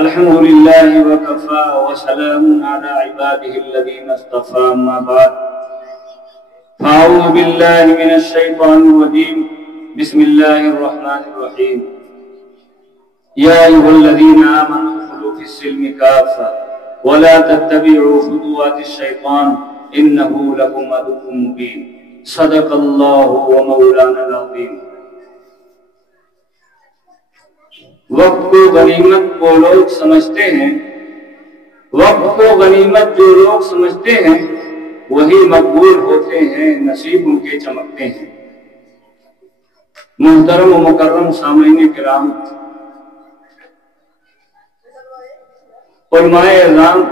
الحمد لله وكفى وسلام على عباده الذين اصطفى أما بعد فأعوذ بالله من الشيطان الرجيم بسم الله الرحمن الرحيم يا أيها الذين آمنوا ادخلوا في السلم كافة ولا تتبعوا خطوات الشيطان إنه لكم عدو مبين صدق الله ومولانا العظيم۔ وقت کو غنیمت وہ لوگ سمجھتے ہیں، وقت کو غنیمت جو لوگ سمجھتے ہیں وہی مقبول ہوتے ہیں، نصیب ان کے چمکتے ہیں۔ محترم و مکرم سامعین کرام، علماء اعظام،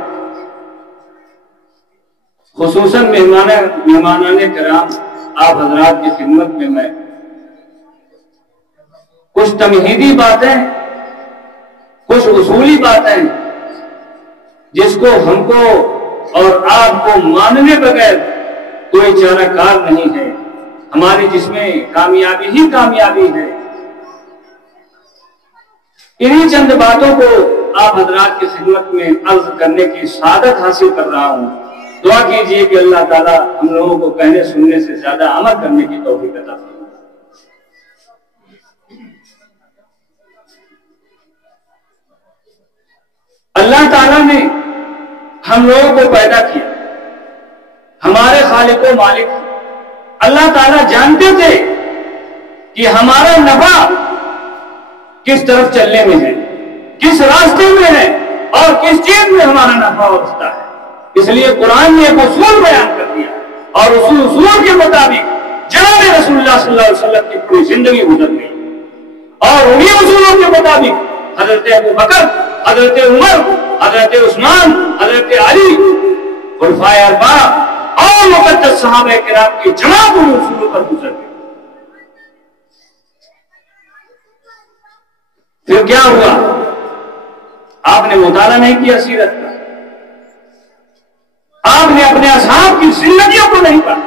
خصوصاً مہمانان کرام، آپ حضرات کی خدمت میں میں کچھ تمہیدی باتیں، کچھ اصولی باتیں جس کو ہم کو اور آپ کو ماننے بغیر کوئی چارہ کار نہیں ہے، ہماری جس میں کامیابی ہی کامیابی ہے، انہی چند باتوں کو آپ حضرات کی خدمت میں عرض کرنے کی سعادت حاصل کر رہا ہوں۔ دعا کیجئے کہ اللہ تعالیٰ ہم لوگوں کو کہنے سننے سے زیادہ عمل کرنے کی توفیق عطا فرمائے۔ اللہ تعالیٰ نے ہم لوگوں کو پیدا کیا، ہمارے خالق و مالک۔ اللہ تعالیٰ جانتے تھے کہ ہمارا نفع کس طرف چلنے میں ہے، کس راستے میں ہے اور کس چیز میں ہمارا نفع ہوتا ہے۔ اس لیے قرآن نے ایک اصول بیان کر دیا اور اصول کے مطابق جناب رسول اللہ صلی اللہ علیہ وسلم کی پوری زندگی گزر گئی، اور انہی اصولوں کے مطابق حضرت ابو بکر، حضرت عمر، حضرت عثمان، حضرت علی، خلفائے اربعہ اور مقدس صحابہ کرام کی جماعت ان اصولوں پر گزر گئی۔ پھر کیا ہوا؟ آپ نے مطالعہ نہیں کیا سیرت کا، آپ نے اپنے اصحاب کی زندگیوں کو نہیں پڑھا۔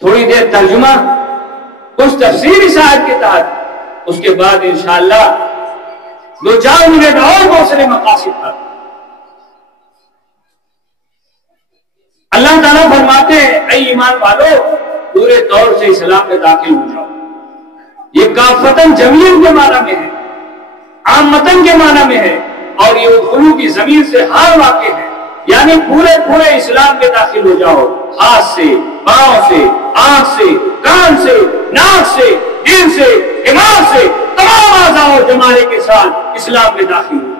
تھوڑی دیر ترجمہ، کچھ تفسیری شاہد کے تحت، اس کے بعد انشاءاللہ 2-4 منٹ اور دوسرے مقاصد پر۔ اللہ تعالیٰ فرماتے ہیں اے ایمان والو، پورے طور سے اسلام میں داخل ہو جاؤ۔ یہ کافتن جمیل کے معنی میں ہے، عامتن کے معنی میں ہے، اور یہ ادخلو کی ضمیر سے حال واقع ہے، یعنی پورے اسلام میں داخل ہو جاؤ، ہاتھ سے، پاؤں سے، آنکھ سے، کان سے، ناک سے، دل سے، دماغ سے، تمام اعضاء و جمارے کے ساتھ اسلام میں داخل ہو۔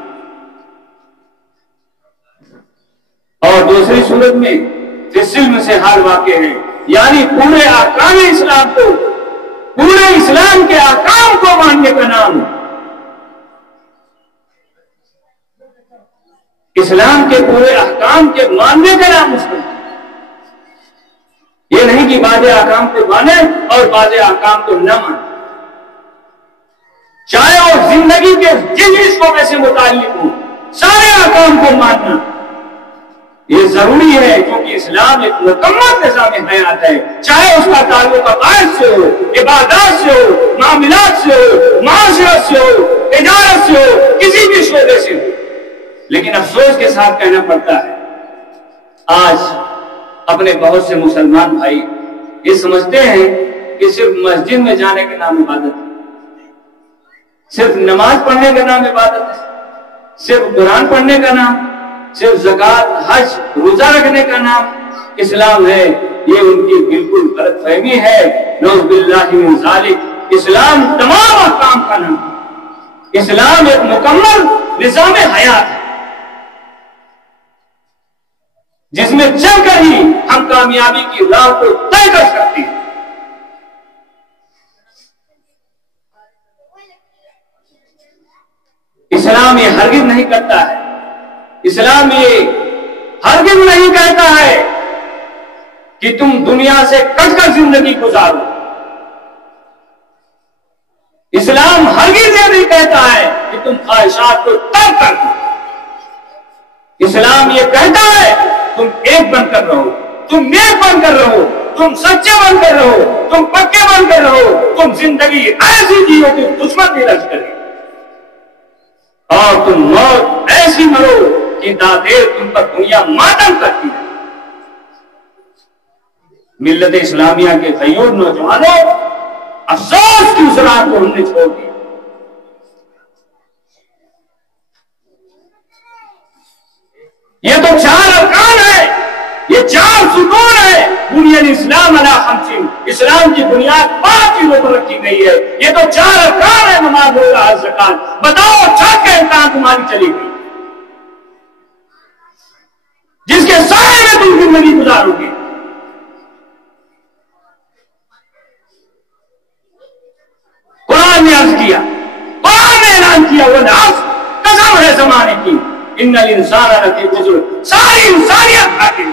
اور دوسری صورت میں سلم سے حال واقع ہے، یعنی پورے احکام اسلام کو، پورے اسلام کے احکام کو ماننے کا نام، اسلام کے پورے احکام کے ماننے کا نام مسلم۔ یہ نہیں کہ بعض احکام کو مانے اور بعض احکام کو نہ مانے، چاہے وہ زندگی کے جس شعبے سے متعلق ہو، سارے احکام کو ماننا یہ ضروری ہے، کیونکہ اسلام ایک مکمل نظام حیات ہے، چاہے اس کا تعلق عقائد سے ہو، عبادات سے ہو، معاملات سے ہو، معاشرت سے ہو، تجارت سے ہو، کسی بھی شعبے سے ہو۔ لیکن افسوس کے ساتھ کہنا پڑتا ہے، آج اپنے بہت سے مسلمان بھائی یہ سمجھتے ہیں کہ صرف مسجد میں جانے کا نام عبادت ہے، صرف نماز پڑھنے کا نام عبادت ہے، صرف قرآن پڑھنے کا نام، صرف زکوٰۃ، حج، روزہ رکھنے کا نام اسلام ہے۔ یہ ان کی بالکل غلط فہمی ہے، نعوذ باللہ من ذالک۔ اسلام تمام احکام کا نام، اسلام ایک مکمل نظام حیات ہے جس میں چل کر ہی ہم کامیابی کی راہ کو طے کر سکتے ہیں۔ اسلام یہ ہرگز نہیں کرتا ہے، اسلام یہ ہرگز نہیں کہتا ہے کہ تم دنیا سے کٹ کر زندگی گزارو، اسلام ہرگز یہ نہیں کہتا ہے کہ تم خواہشات کو ترک کر دو، اسلام یہ کہتا ہے تم ایک بن کر رہو، تم نیک بن کر رہو، تم سچے بن کر رہو، تم پکے بن کر رہو، تم زندگی ایسی جیو کہ دشمن بھی رش کرے۔ اور تم موت ایسی مرو کہ دادیر تم پر دنیا ماتم کرتی ہے۔ ملت اسلامیہ کے غیور نوجوانوں، افسوس کی اس رات کو ہم نے چھوڑ دیا۔ یہ تو 4 ارکان ہے، یہ 4 ستون ہے۔ بنیاد اسلام علی 5، اسلام کی بنیاد 5 چیزوں پر رکھی گئی ہے۔ یہ تو 4 ارکان ہے، نماز، روزہ، حج، زکات۔ بتاؤ 4 کے ارکان تمہاری چلی گئی، جس کے سائے میں تم زندگی گزارو گے۔ قرآن نے عرض کیا، قرآن نے اعلان کیا، والعصر، قسم ہے زمانے کی، ان الانسان لفی خسر، ساری انسانیت خاطر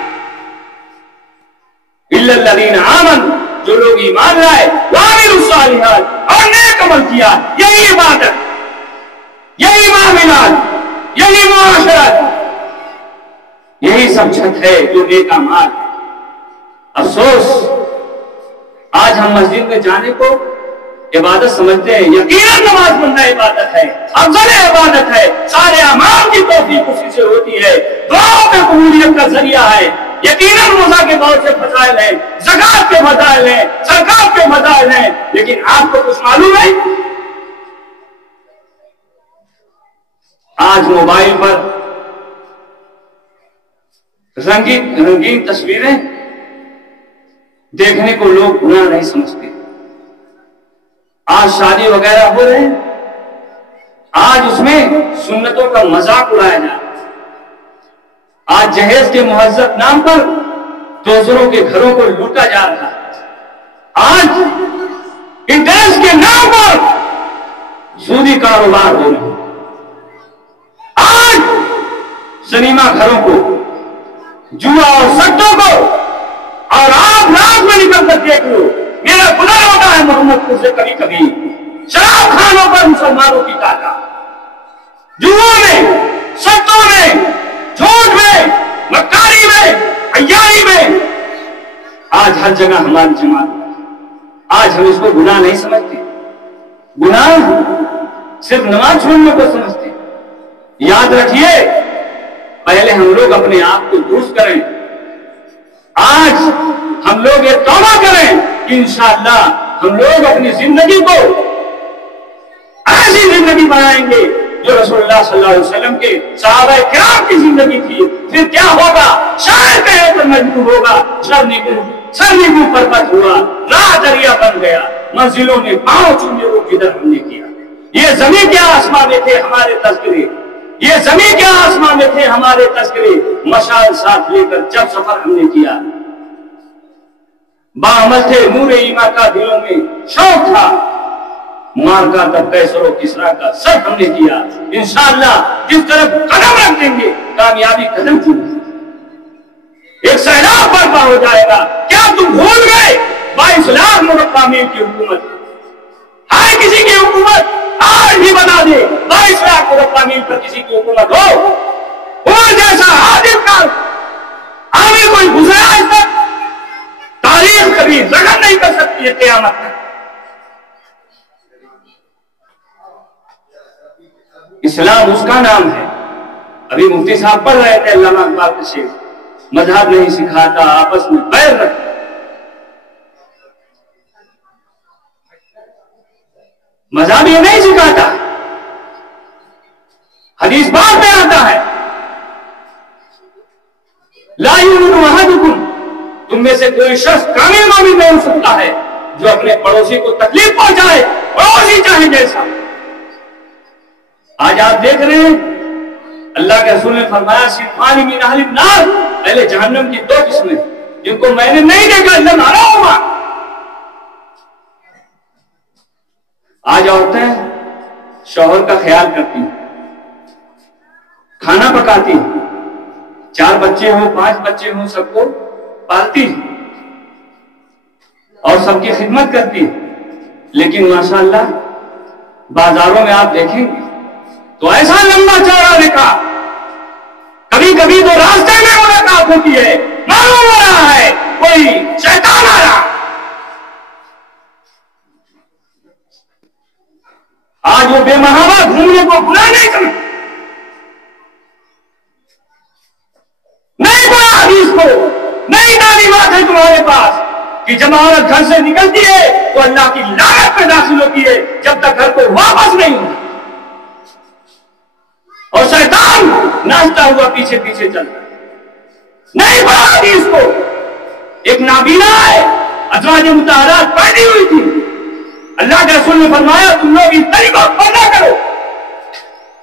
الا الذین آمنوا، جو لوگ ایمان لائے، وعملوا الصالحات، اور نیک عمل کیا۔ یہی عبادت، یہی معاملات، یہی معاشرت، یہی سب چھت ہے جو نیک اعمال ہے۔ افسوس آج ہم مسجد میں جانے کو عبادت سمجھتے ہیں۔ یقیناً نماز پڑھنا عبادت ہے، افضل عبادت ہے، سارے اعمال کی توفیق اسی سے ہوتی ہے، دعاؤں میں قبولیت کا ذریعہ ہے۔ یقیناً روزہ کے بہت سے فضائل ہیں، زکات کے فضائل ہیں، صدقات کے فضائل ہیں، لیکن آپ کو کچھ معلوم ہے؟ آج موبائل پر رنگین تصویریں دیکھنے کو لوگ گناہ نہیں سمجھتے۔ آج شادی وغیرہ ہو رہے ہیں، آج اس میں سنتوں کا مذاق اڑایا جا رہا ہے۔ آج جہیز کے مہذب نام پر دوسروں کے گھروں کو لوٹا جا رہا ہے۔ آج انٹرنس کے نام پر سودی کاروبار ہو رہے ہیں۔ آج سنیما گھروں کو، جوا اور سٹوں کو، اور آپ رات میں نکل کر دیکھ لو، میرا گزر ہوتا ہے محمد پور سے کبھی کبھی، شراب خانوں پر مسلمانوں کی تعداد، جوا میں، سٹوں میں، جھوٹ میں، مکاری میں، عیاری میں، آج ہر جگہ ہماری جماعت ہے۔ آج ہم اس کو گناہ نہیں سمجھتے، گناہ صرف نماز چھوڑنے کو سمجھتے۔ یاد رکھیے، پہلے ہم لوگ اپنے آپ کو درست کریں۔ آج ہم لوگ یہ توبہ کریں کہ انشاءاللہ ہم لوگ اپنی زندگی کو ایسی زندگی بنائیں گے جو رسول اللہ صلی اللہ علیہ وسلم کے صحابہ کرام کی زندگی تھی۔ پھر کیا ہوگا؟ شاعر کہے تو مجبور ہوگا، سر نیبو پربت ہوا، راہ دریا بن گیا، منزلوں نے پاؤں چومے وہ جدھر ہم نے کیا۔ یہ زمین کے آسمان میں تھے ہمارے تذکرے، یہ زمین کے آسمان میں تھے ہمارے تذکرے، مشعل ساتھ لے کر جب سفر ہم نے کیا۔ باعمل تھے نور ایمان کا، دلوں میں شوق تھا، مار کا تب قیصر و کسریٰ کا سب ہم نے کیا۔ انشاءاللہ جس طرف قدم رکھ دیں گے کامیابی قدم چومے، ایک سیلاب برپا ہو جائے گا۔ کیا تم بھول گئے 22 لاکھ مربع میل کی حکومت؟ ہر کسی کی حکومت آج بھی بنا دے، 22 لاکھ مربع میل پر کسی کی حکومت ہو جیسا عادل کا آگے کوئی گزرا آج تک؟ تاریخ کبھی رقم نہیں کر سکتی ہے قیامت تک۔ اسلام اس کا نام ہے۔ ابھی مفتی صاحب پڑھ رہے تھے علامہ اقبال کے شعر، مذہب نہیں سکھاتا آپس میں بیر رکھتا، مذہب یہ نہیں سکھاتا۔ حدیث بات میں آتا ہے، لا یؤمن احدکم، تم میں سے کوئی شخص کامل مومن نہیں ہو سکتا ہے جو اپنے پڑوسی کو تکلیف پہنچائے، پڑوسی چاہے جیسا۔ آج آپ دیکھ رہے ہیں اللہ کے رسول نے فرمایا صنفان من اہل النار، اہل جہنم کی 2 قسمیں جن کو میں نے نہیں دیکھا الا نارہما۔ آج عورتیں شوہر کا خیال کرتی ہیں، کھانا پکاتی ہیں، 4 بچے ہوں 5 بچے ہوں سب کو پالتی ہیں اور سب کی خدمت کرتی ہیں، لیکن ماشاءاللہ بازاروں میں آپ دیکھیں گے تو ایسا لمبا چوڑا نکاح، کبھی کبھی تو راستے میں ملاقات ہوتی ہے، معلوم ہو رہا ہے کوئی شیطان آ رہا۔ آج وہ بے محابہ گھومنے کو گناہ نہیں سمجھتے، کہ جب عورت گھر سے نکلتی ہے تو اللہ کی لعنت میں داخل ہوتی ہے جب تک گھر کو واپس نہیں ہوتا، اور شیطان ناچتا ہوا پیچھے پیچھے چلتا ہے۔ نہیں پڑھا حدیث کو، ایک نابینا ہے، ازواج مطہرات پہنی ہوئی تھی، اللہ کے رسول نے فرمایا تم لوگ اس طریقہ پردہ کرو۔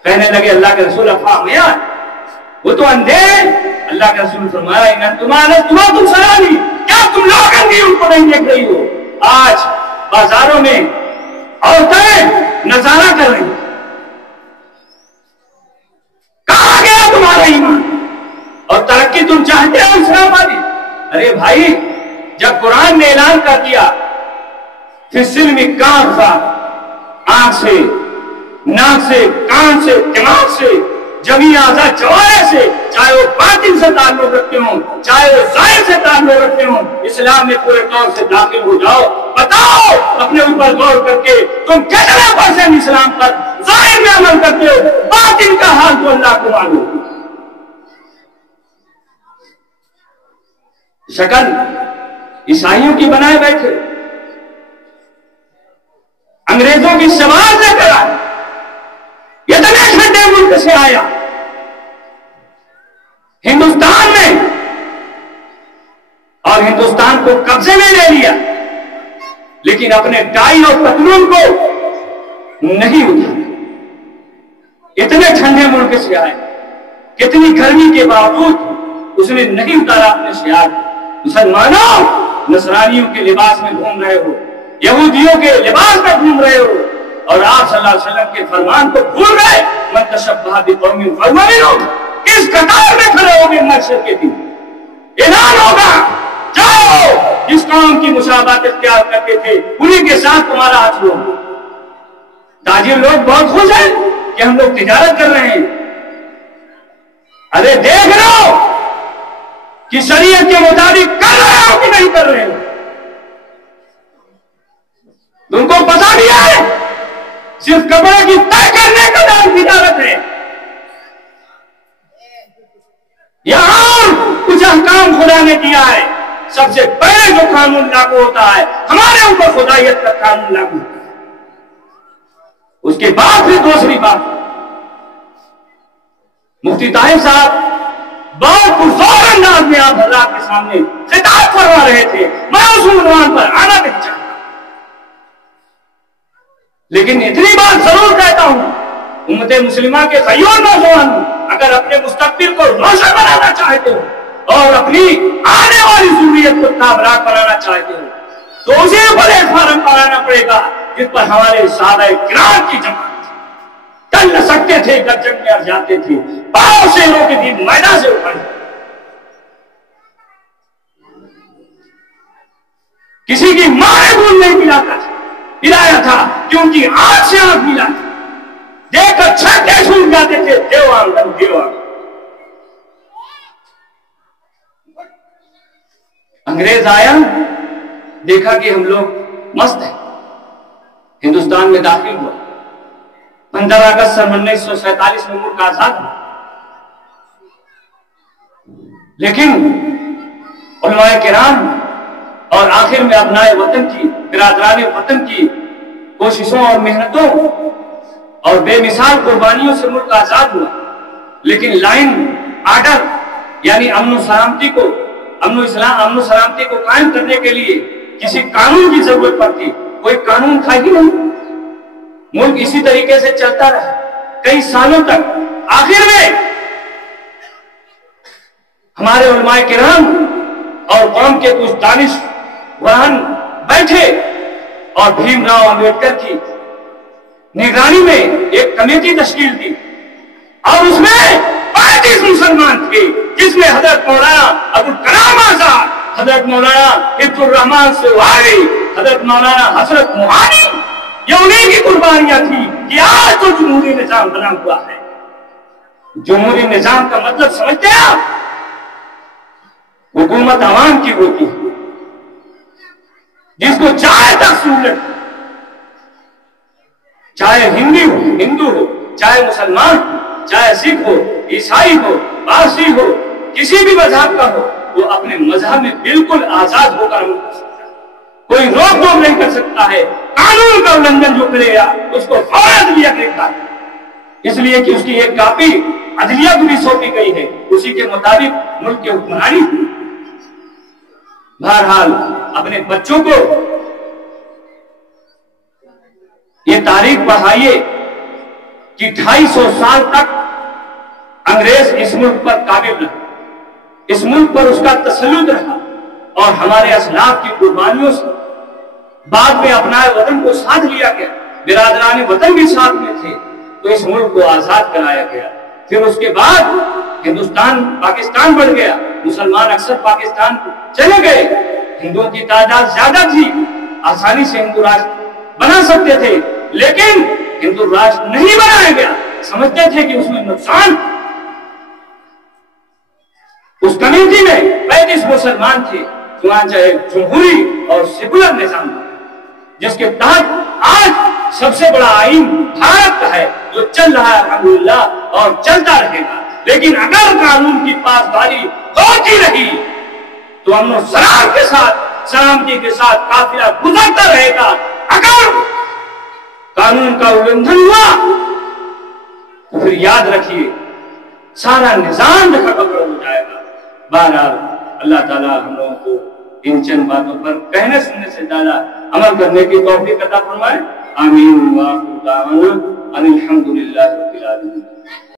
کہنے لگے اللہ کے رسول افہمیا وہ تو اندھے، اللہ کے رسول نے فرمایا تم سلام، کیا تم لوگ اندھی ان کو نہیں دیکھ رہی ہو؟ آج بازاروں میں عورتیں نظارہ کر رہی ہیں، کہاں گیا تمہارا ایمان؟ اور ترقی تم چاہتے ہو اسلام والی؟ ارے بھائی جب قرآن نے اعلان کر دیا فی السلم کافہ، آنکھ سے، ناک سے، کان سے، دماغ سے، جمی اعضاء جوارح سے، چاہے وہ باطن سے تعلق رکھتے ہوں چاہے وہ ظاہر سے تعلق رکھتے ہوں، اسلام میں پورے طور سے داخل ہو جاؤ۔ بتاؤ اپنے اوپر غور کر کے تم کتنا پرسنٹ اسلام پر ظاہر میں عمل کرتے ہو، باطن کا حال تو اللہ کو معلوم۔ شکل عیسائیوں کی بنائے بیٹھے، انگریزوں کی شمال لے کر آئے، اتنے ٹھنڈے ملک سے آیا ہندوستان میں اور ہندوستان کو قبضے میں لے لیا، لیکن اپنے ٹائی اور پتلون کو نہیں اٹھایا۔ اتنے ٹھنڈے ملک سے آئے، کتنی گرمی کے باوجود اس نے نہیں اتارا اپنے شیار۔ مسلمانوں نصرانیوں کے لباس میں گھوم رہے ہو، یہودیوں کے لباس میں گھوم رہے ہو، اور آپ صلی اللہ علیہ وسلم کے فرمان کو بھول گئے۔ من تشبہ بقوم فہو منہم، کس قطار میں کھڑے ہوگے محشر کے دن؟ اعلان ہوگا جاؤ جس قوم کی مشابہت اختیار کرتے تھے انہیں کے ساتھ تمہارا ہاتھ لو۔ تاجر لوگ بہت خوش ہیں کہ ہم لوگ تجارت کر رہے ہیں، ارے دیکھ لو کہ شریعت کے مطابق کر رہے ہو کہ نہیں کر رہے ہو؟ تم کو پتا بھی ہے صرف کپڑے کی طے کرنے کا نام تجارت ہے، یہاں کچھ احکام خدا نے دیا ہے، سب سے پہلے جو قانون لاگو ہوتا ہے ہمارے اوپر خدائیت کا قانون لاگو ہوتا ہے، اس کے بعد پھر دوسری بات۔ مفتی طاہر صاحب بہت پرزور انداز میں آپ حضرات کے سامنے خطاب فرما رہے تھے، میں اس عنوان پر آنا نہیں چاہتا، لیکن اتنی بات ضرور کہتا ہوں، امت مسلمہ کے غیور نوجوان اگر اپنے مستقبل کو روشن بنانا چاہتے ہو اور اپنی آنے والی ضروریت کو تابراک بنانا چاہتے ہو تو اسے پر ایک فارم بنانا پڑے گا جس پر ہمارے صحابہ کرام کی جماعت چل نہ سکتے تھے، گرجن میں جاتے تھے، پاؤں شیروں کے دن میدان سے اٹھائے، کسی کی ماں نے دودھ نہیں پلایا تھا کہ ان کی آنکھ سے آنکھ ملا تھا، دیکھ کر چھکے چھوٹ جاتے تھے، دیوان دیوان۔ انگریز آیا، دیکھا کہ ہم لوگ مست ہیں، ہندوستان میں داخل ہوا، 15 اگست سن 1947 میں ملک آزاد ہوا، لیکن علماء کرام اور آخر میں ابنائے وطن کی، برادران وطن کی کوششوں اور محنتوں اور بے مثال قربانیوں سے ملک آزاد ہوا، لیکن لائن آرڈر یعنی امن و سلامتی کو قائم کرنے کے لیے کسی قانون کی ضرورت پڑتی، کوئی قانون تھا ہی نہیں، ملک اسی طریقے سے چلتا رہا کئی سالوں تک۔ آخر میں ہمارے علماء کرام اور قوم کے کچھ دانشوران بیٹھے اور بھیم راؤ امبیڈکر کی نگرانی میں ایک کمیٹی تشکیل دی، اور اس میں 35 مسلمان تھے، جس میں حضرت مولانا ابوالکلام آزاد، حضرت مولانا حفظ الرحمان سواری، حضرت مولانا حضرت موہانی، یہ انہیں کی قربانیاں تھی کہ آج تو جمہوری نظام بنا ہوا ہے۔ جمہوری نظام کا مطلب سمجھتے ہیں آپ؟ حکومت عوام کی ہوتی ہے، جس کو چاہے تک سہولت، چاہے ہندو ہو، چاہے مسلمان ہو، چاہے سکھ ہو، عیسائی ہو، پارسی ہو، کسی بھی مذہب کا ہو، وہ اپنے مذہب میں بالکل آزاد ہو کر عمل کر سکتا ہے۔ کوئی روک ٹوک نہیں کر سکتا ہے. قانون کا النگن جو کرے گا اس کو فوراً عدلیہ گرفتار کرے. اس لیے کہ اس کی ایک کاپی عدلیہ کو بھی سونپی گئی ہے، اسی کے مطابق ملک کی حکمرانی. بہرحال اپنے بچوں کو یہ تاریخ پڑھائیے کہ 250 سال تک انگریز اس ملک پر قابل رہا، اس ملک پر اس کا تسلط رہا، اور ہمارے اسلاف کی قربانیوں سے بعد میں اپنائے وطن کو ساتھ لیا گیا، برادران وطن بھی ساتھ میں تھے، تو اس ملک کو آزاد کرایا گیا. پھر اس کے بعد ہندوستان پاکستان بڑھ گیا، مسلمان اکثر پاکستان چلے گئے. ہندوؤں کی تعداد زیادہ تھی، آسانی سے ہندو راج بنا سکتے تھے، لیکن ہندو راج نہیں بنایا گیا. سمجھتے تھے کہ اس میں نقصان. اس کمیٹی میں 35 مسلمان تھے، چنانچہ ایک جمہوری اور سیکولر نظام تھا، جس کے تحت آج سب سے بڑا آئین بھارت کا ہے، جو چل رہا ہے الحمدللہ اور چلتا رہے گا. لیکن اگر قانون کی پاسداری ہوتی رہی تو امن و سلام کے ساتھ، سلامتی کے ساتھ قافلہ گزرتا رہے گا. اگر قانون کا النگھن ہوا تو پھر یاد رکھیے سارا نظام ختم ہو جائے گا. بہرحال اللہ تعالیٰ ہم لوگوں کو ان چند باتوں پر کہنے سننے سے زیادہ عمل کرنے کی توفیق عطا فرمائے. آمین. وآخر دعوانا ان الحمد للہ رب العالمین.